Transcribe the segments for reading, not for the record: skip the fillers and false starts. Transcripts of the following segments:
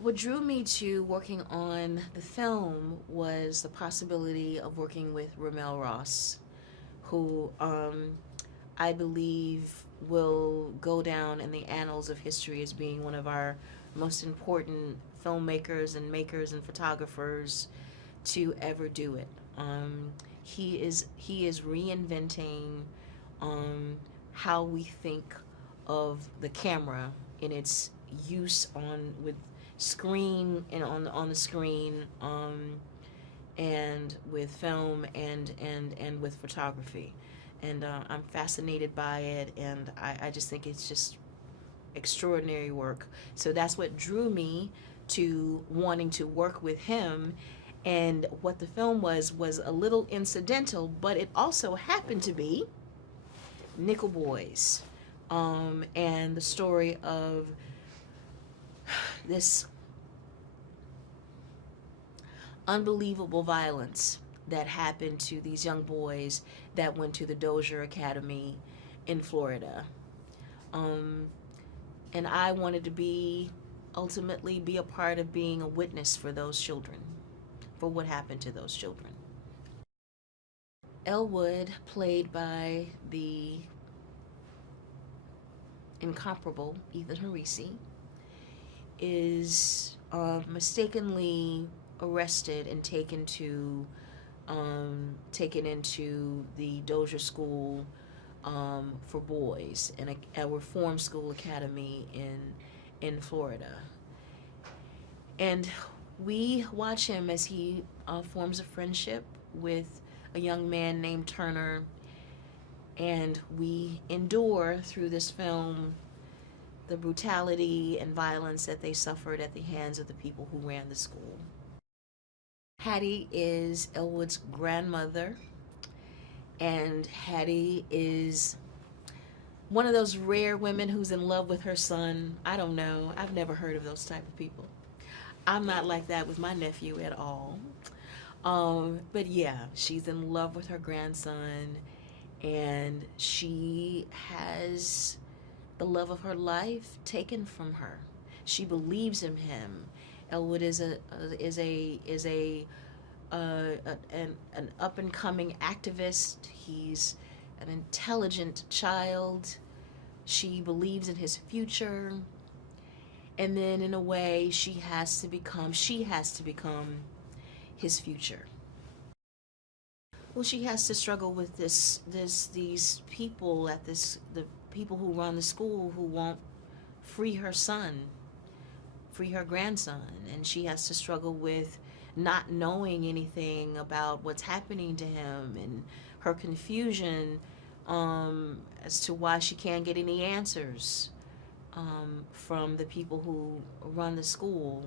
what drew me to working on the film was the possibility of working with RaMell Ross, who I believe will go down in the annals of history as being one of our most important filmmakers and makers and photographers to ever do it. He is reinventing how we think of the camera in its use on with screen and on the screen, and with film and with photography, and I'm fascinated by it, and I just think it's just extraordinary work. So that's what drew me to wanting to work with him. And what the film was a little incidental, but it also happened to be Nickel Boys, and the story of this unbelievable violence that happened to these young boys that went to the Dozier Academy in Florida. And I wanted to ultimately be a part of being a witness for those children, for what happened to those children. Elwood, played by the incomparable Ethan Herisse, is mistakenly arrested and taken into the Dozier School for boys, and a reform school academy in Florida. And we watch him as he forms a friendship with a young man named Turner, and we endure through this film the brutality and violence that they suffered at the hands of the people who ran the school. Hattie is Elwood's grandmother, and Hattie is one of those rare women who's in love with her son. I don't know, I've never heard of those type of people. I'm not like that with my nephew at all. But yeah, she's in love with her grandson, and she has the love of her life taken from her. She believes in him. Elwood is an up and coming activist. He's an intelligent child. She believes in his future, and then in a way she has to become his future. Well, she has to struggle with these people the people who run the school who won't free her son, free her grandson, and she has to struggle with not knowing anything about what's happening to him, and her confusion as to why she can't get any answers from the people who run the school.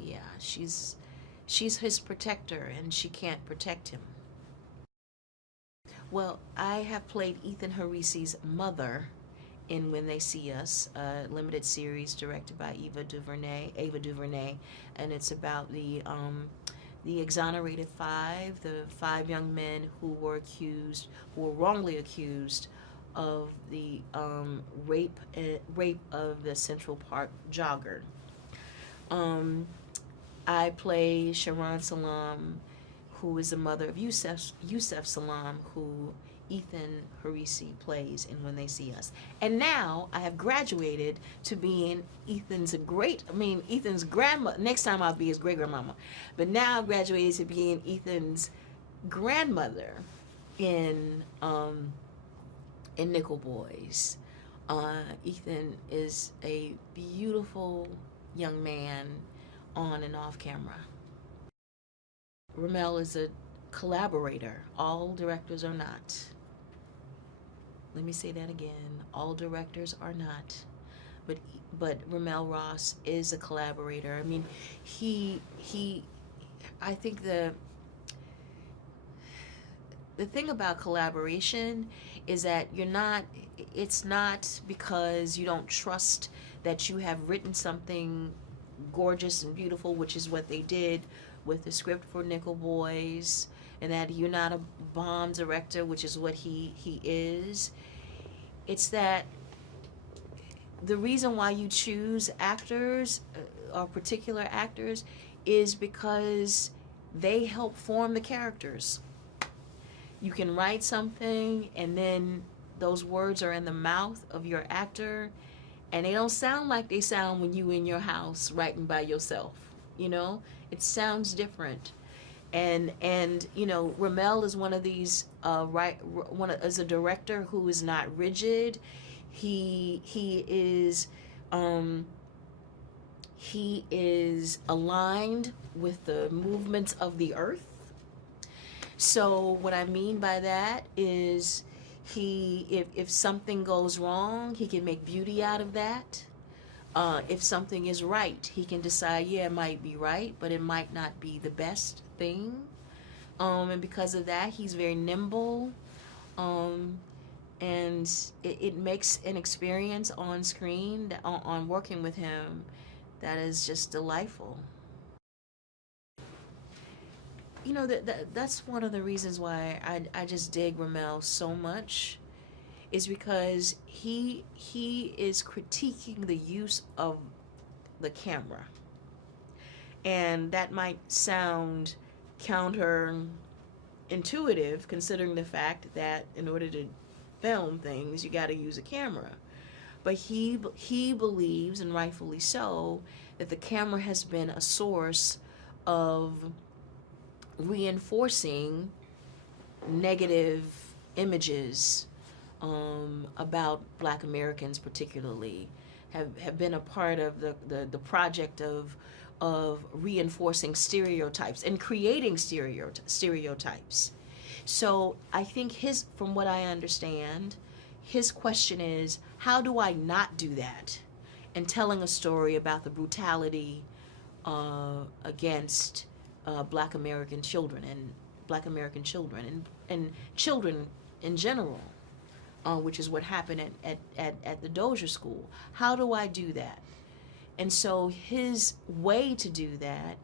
Yeah, she's his protector, and she can't protect him. Well, I have played Ethan Harisse's mother in When They See Us, a limited series directed by Ava DuVernay, and it's about the exonerated the five young men who were wrongly accused of the rape of the Central Park jogger. I play Sharon Salam, who is the mother of Yusef Salam, who Ethan Herisse plays in When They See Us. And now I have graduated to being Ethan's grandma. Next time I'll be his great-grandmama. But now I've graduated to being Ethan's grandmother in Nickel Boys. Ethan is a beautiful young man on and off camera. RaMell is a collaborator. All directors are not. Let me say that again. All directors are not. But RaMell Ross is a collaborator. I mean, I think the thing about collaboration is that it's not because you don't trust that you have written something gorgeous and beautiful, which is what they did with the script for Nickel Boys, and that you're not a bomb director, which is what he is. It's that the reason why you choose actors or particular actors is because they help form the characters. You can write something and then those words are in the mouth of your actor and they don't sound like they sound when you in your house writing by yourself. You know, it sounds different. And you know, RaMell is one of these as a director who is not rigid. He is aligned with the movements of the earth. So what I mean by that is if something goes wrong, he can make beauty out of that. If something is right, he can decide, yeah, it might be right, but it might not be the best thing. And because of that, he's very nimble. And it makes an experience on screen, on working with him, that is just delightful. You know, that's one of the reasons why I just dig RaMell so much, is because he is critiquing the use of the camera. And that might sound counterintuitive, considering the fact that in order to film things, you got to use a camera. But he believes, and rightfully so, that the camera has been a source of reinforcing negative images about Black Americans, particularly, have been a part of the project of reinforcing stereotypes and creating stereotypes. So I think from what I understand, his question is, how do I not do that? And telling a story about the brutality against Black American children and children in general, which is what happened at the Dozier School. How do I do that? And so his way to do that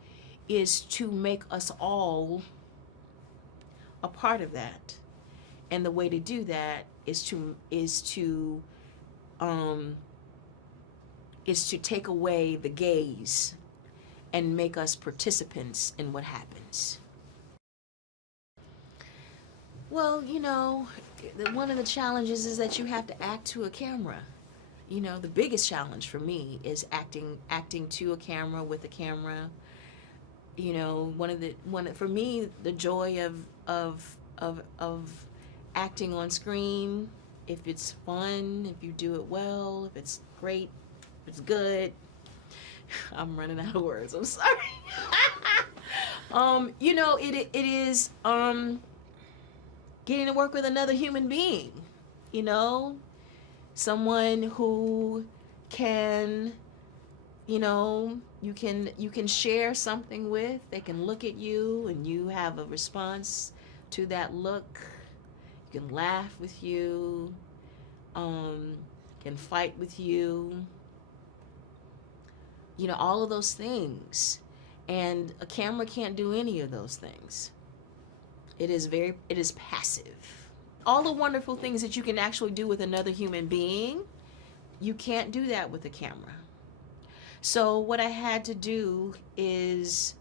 is to make us all a part of that. And the way to do that is to take away the gaze and make us participants in what happens. Well, you know, one of the challenges is that you have to act to a camera. You know, the biggest challenge for me is acting to a camera, with a camera. You know, for me, the joy of acting on screen, if it's fun, if you do it well, if it's great, if it's good. I'm running out of words. I'm sorry. You know, it is getting to work with another human being. You know, someone who can, you know, you can share something with. They can look at you and you have a response to that look. You can laugh with you, can fight with you, you know, all of those things. And a camera can't do any of those things. It is passive. All the wonderful things that you can actually do with another human being, you can't do that with a camera. So what I had to do is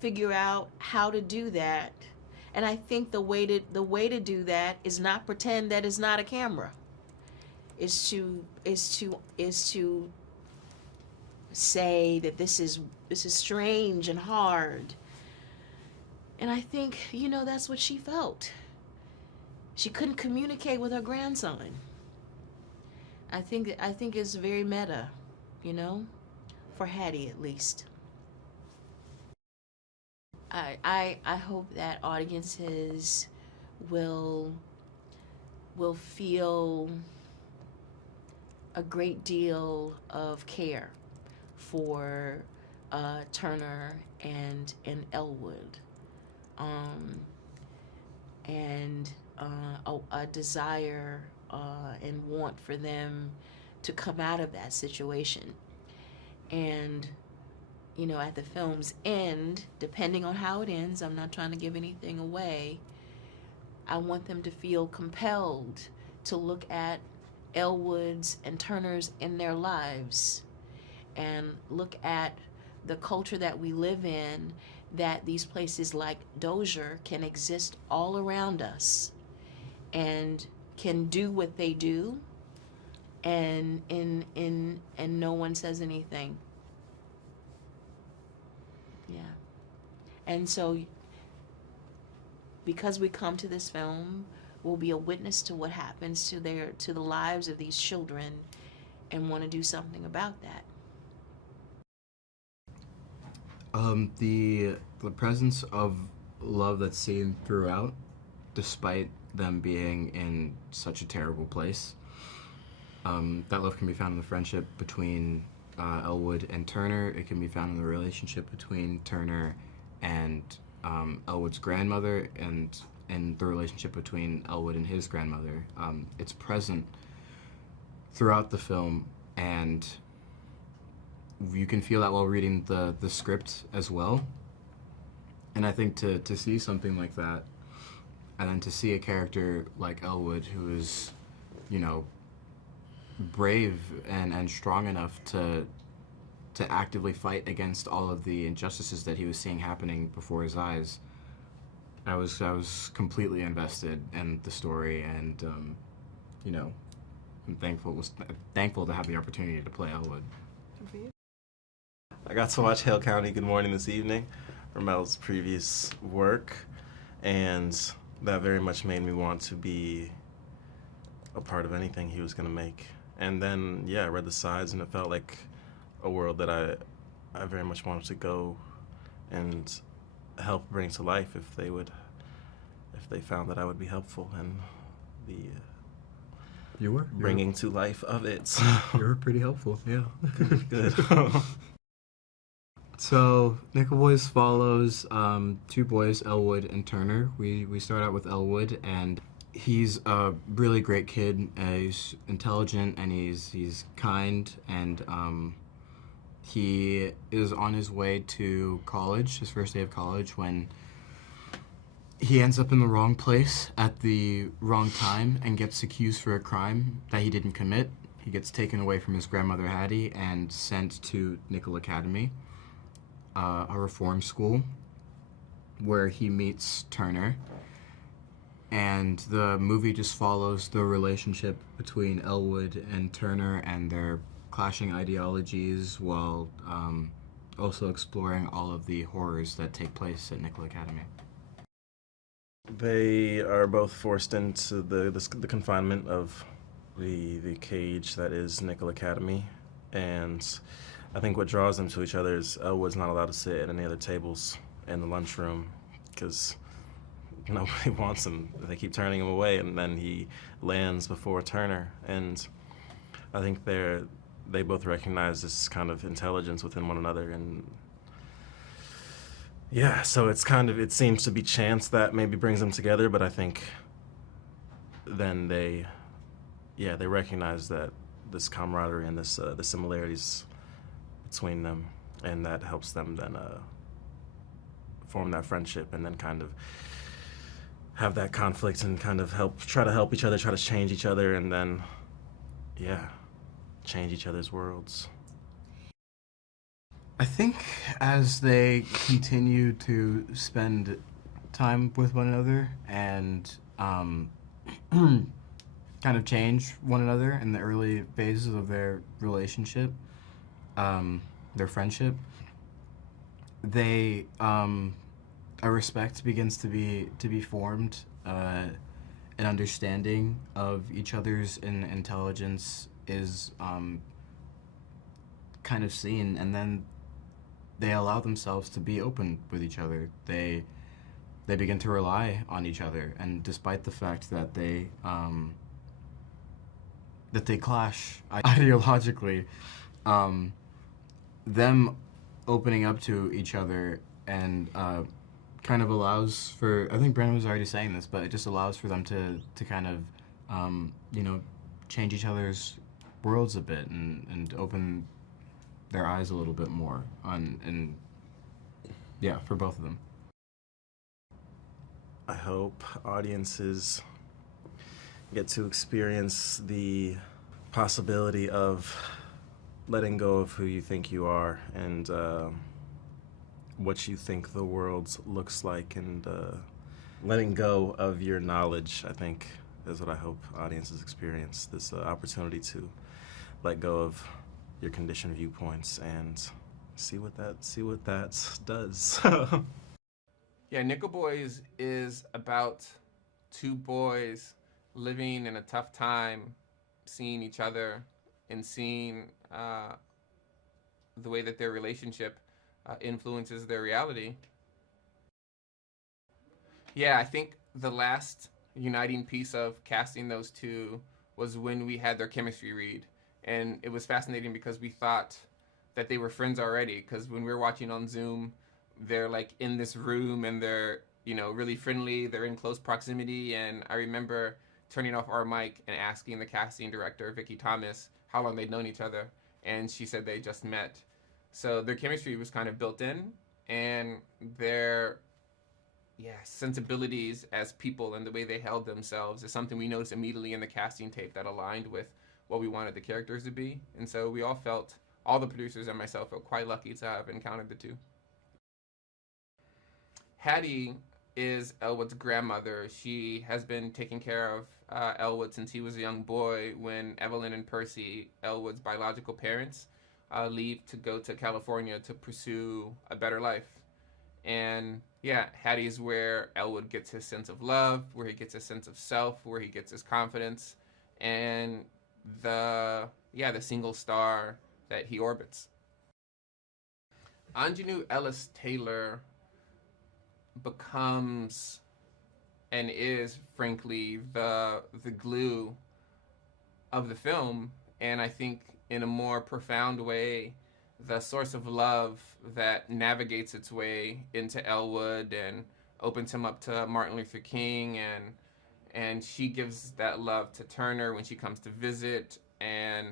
figure out how to do that. And I think the way to do that is not pretend that it's not a camera. Is to say that this is strange and hard. And I think, you know, that's what she felt. She couldn't communicate with her grandson. I think it's very meta, you know, for Hattie at least. I hope that audiences will feel a great deal of care for Turner and Elwood, and a desire and want for them to come out of that situation. And you know, at the film's end, depending on how it ends, I'm not trying to give anything away, I want them to feel compelled to look at Elwoods and Turners in their lives and look at the culture that we live in, that these places like Dozier can exist all around us and can do what they do, and no one says anything. Yeah. And so because we come to this film, we'll be a witness to what happens to the lives of these children and want to do something about that. The presence of love that's seen throughout, despite them being in such a terrible place. That love can be found in the friendship between Elwood and Turner. It can be found in the relationship between Turner and Elwood's grandmother, and the relationship between Elwood and his grandmother. It's present throughout the film, and you can feel that while reading the script as well. And I think to see something like that, and then to see a character like Elwood, who is, you know, brave and strong enough to actively fight against all of the injustices that he was seeing happening before his eyes, I was completely invested in the story, and you know, I'm thankful to have the opportunity to play Elwood. I got to watch Hale County Good Morning this evening, RaMell's previous work, and that very much made me want to be a part of anything he was going to make. And then, yeah, I read the sides, and it felt like a world that I very much wanted to go and help bring to life if they found that I would be helpful in the You were bringing to life of it. You were pretty helpful, yeah. Good. So Nickel Boys follows two boys, Elwood and Turner. We start out with Elwood, and he's a really great kid. He's intelligent, and he's kind, and he is on his way to college, his first day of college, when he ends up in the wrong place at the wrong time and gets accused for a crime that he didn't commit. He gets taken away from his grandmother Hattie and sent to Nickel Academy, a reform school, where he meets Turner. And the movie just follows the relationship between Elwood and Turner and their clashing ideologies, while also exploring all of the horrors that take place at Nickel Academy. They are both forced into the confinement of the cage that is Nickel Academy, and I think what draws them to each other is Elwood's not allowed to sit at any other tables in the lunchroom because nobody wants him. They keep turning him away, and then he lands before Turner, and I think they both recognize this kind of intelligence within one another, and yeah, so it seems to be chance that maybe brings them together, but I think then they recognize that this camaraderie and the similarities between them, and that helps them then form that friendship, and then kind of have that conflict and kind of try to help each other, try to change each other, and then, yeah, change each other's worlds. I think as they continue to spend time with one another and kind of change one another in the early phases of their relationship, their friendship, a respect begins to be formed, an understanding of each other's intelligence is kind of seen, and then they allow themselves to be open with each other. They begin to rely on each other, and despite the fact that they clash ideologically, them opening up to each other and kind of allows for, I think Brandon was already saying this, but it just allows for them to kind of change each other's worlds a bit and open their eyes a little bit more for both of them. I hope audiences get to experience the possibility of letting go of who you think you are and what you think the world looks like, and letting go of your knowledge, I think, is what I hope audiences experience. This opportunity to let go of your conditioned viewpoints and see what that does. Yeah, Nickel Boys is about two boys living in a tough time, seeing each other and seeing the way that their relationship influences their reality. Yeah, I think the last uniting piece of casting those two was when we had their chemistry read. And it was fascinating because we thought that they were friends already, because when we were watching on Zoom, they're like in this room and they're, you know, really friendly, they're in close proximity. And I remember turning off our mic and asking the casting director, Vicki Thomas, how long they'd known each other. And she said they just met. So their chemistry was kind of built in, and their sensibilities as people and the way they held themselves is something we noticed immediately in the casting tape that aligned with what we wanted the characters to be. And so we all felt, all the producers and myself felt quite lucky to have encountered the two. Hattie is Elwood's grandmother. She has been taking care of Elwood since he was a young boy when Evelyn and Percy, Elwood's biological parents, leave to go to California to pursue a better life. And yeah, Hattie's where Elwood gets his sense of love, where he gets his sense of self, where he gets his confidence, and the single star that he orbits. Aunjanue Ellis-Taylor becomes and is, frankly, the glue of the film, and I think in a more profound way, the source of love that navigates its way into Elwood and opens him up to Martin Luther King, and she gives that love to Turner when she comes to visit, and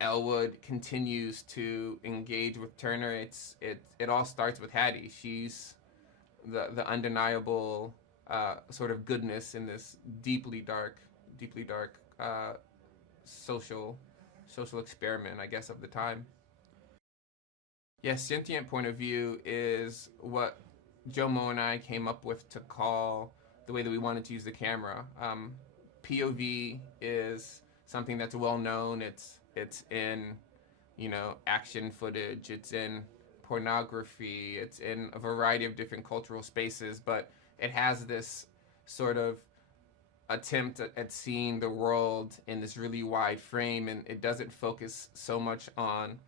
Elwood continues to engage with Turner. It all starts with Hattie. She's the undeniable sort of goodness in this deeply dark social experiment, I guess, of the time. Yes, sentient point of view is what Jomo and I came up with to call the way that we wanted to use the camera. POV is something that's well known. It's in, you know, action footage. It's in pornography. It's in a variety of different cultural spaces, but it has this sort of attempt at seeing the world in this really wide frame, and it doesn't focus so much on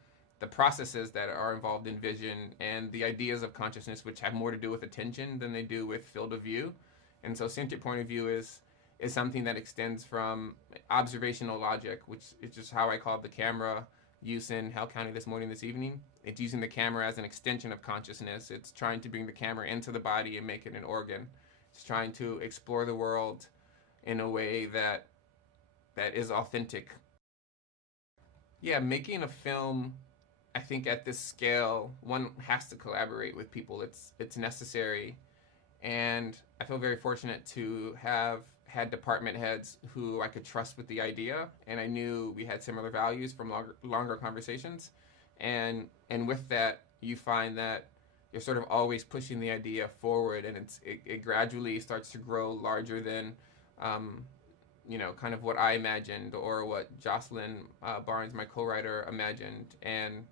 the processes that are involved in vision and the ideas of consciousness, which have more to do with attention than they do with field of view. And so sentient point of view is something that extends from observational logic, which is just how I called the camera use in Hell County This Morning, This Evening. It's using the camera as an extension of consciousness. It's trying to bring the camera into the body and make it an organ. It's trying to explore the world in a way that is authentic. Yeah, making a film, I think at this scale, one has to collaborate with people. It's necessary. And I feel very fortunate to have had department heads who I could trust with the idea, and I knew we had similar values from longer conversations. And with that, you find that you're sort of always pushing the idea forward, and it gradually starts to grow larger than kind of what I imagined or what Jocelyn Barnes, my co-writer, imagined. And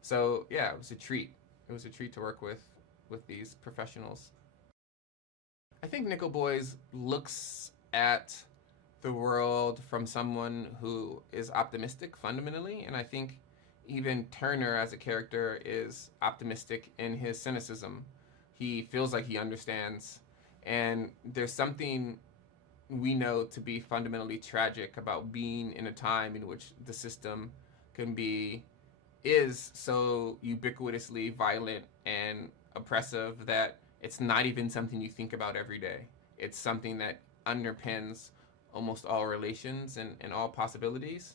so, yeah, it was a treat. It was a treat to work with these professionals. I think Nickel Boys looks at the world from someone who is optimistic fundamentally, and I think even Turner as a character is optimistic in his cynicism. He feels like he understands, and there's something we know to be fundamentally tragic about being in a time in which the system is so ubiquitously violent and oppressive that it's not even something you think about every day. It's something that underpins almost all relations and all possibilities.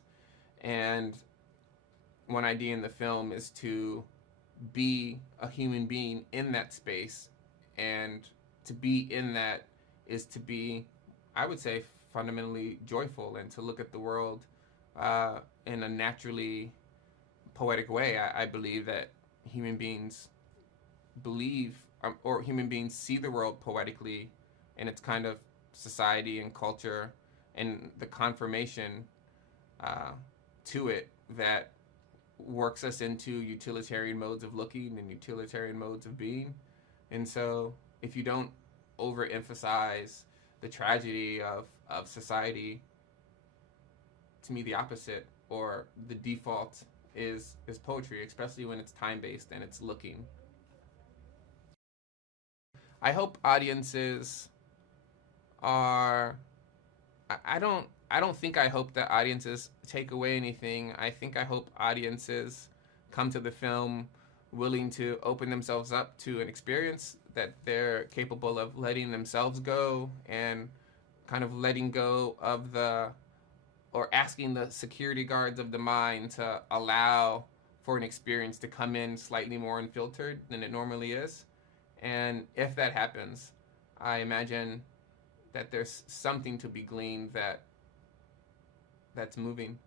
And one idea in the film is to be a human being in that space, and to be in that is to be, I would say, fundamentally joyful, and to look at the world in a naturally poetic way. I believe that human beings believe, or human beings see the world poetically in its kind of society and culture, and the confirmation to it that works us into utilitarian modes of looking and utilitarian modes of being. And so if you don't overemphasize the tragedy of society, to me the opposite, or the default, is poetry, especially when it's time-based and it's looking. I hope audiences are, I don't think I hope that audiences take away anything. I think I hope audiences come to the film willing to open themselves up to an experience, that they're capable of letting themselves go and kind of letting go of or asking the security guards of the mind to allow for an experience to come in slightly more unfiltered than it normally is. And if that happens, I imagine that there's something to be gleaned that's moving.